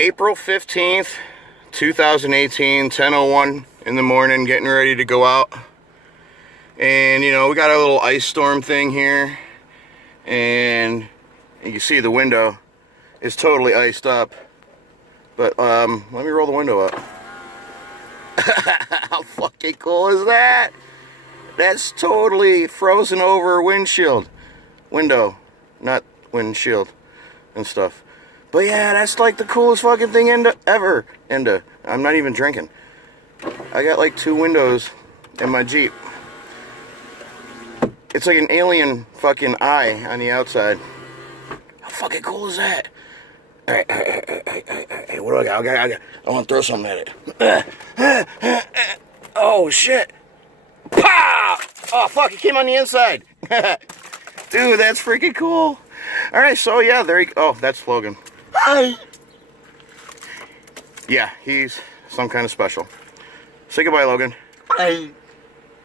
April 15th, 2018, 10:01 in the morning, getting ready to go out. And, you know, we got a little ice storm thing here. And you can see the window is totally iced up. But, let me roll the window up. How fucking cool is that? That's totally frozen over windshield. Window, not windshield and stuff. But yeah, that's like the coolest fucking thing ever. I'm not even drinking. I got like 2 windows in my Jeep. It's like an alien fucking eye on the outside. How fucking cool is that? Alright, what do I got? I want to throw something at it. Oh shit. Pow! Oh fuck, it came on the inside. Dude, that's freaking cool. Alright, so yeah, there you go. Oh, that's Logan. Hi. Yeah, he's some kind of special. Say goodbye, Logan. Bye.